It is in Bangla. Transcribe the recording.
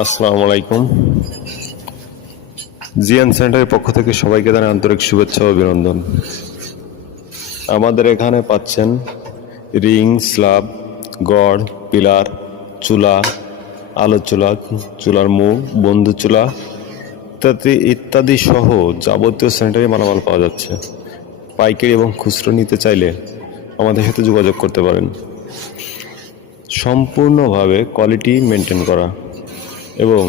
আসসালামু আলাইকুম। জিয়ান সেন্টারের পক্ষ থেকে সবাইকে জানাই আন্তরিক শুভেচ্ছা ও অভিনন্দন। আমাদের এখানে পাচ্ছেন রিং, স্ল্যাব, গড়, পিলার, চুলা, আলো চুলা, চুলার মুখ, বন্ধু চুলা ইত্যাদি সহ যাবতীয় স্যানিটারি মালামাল পাওয়া যাচ্ছে। পাইকারি এবং খুচরো নিতে চাইলে আমাদের সাথে যোগাযোগ করতে পারেন। সম্পূর্ণভাবে কোয়ালিটি মেনটেন করা এবং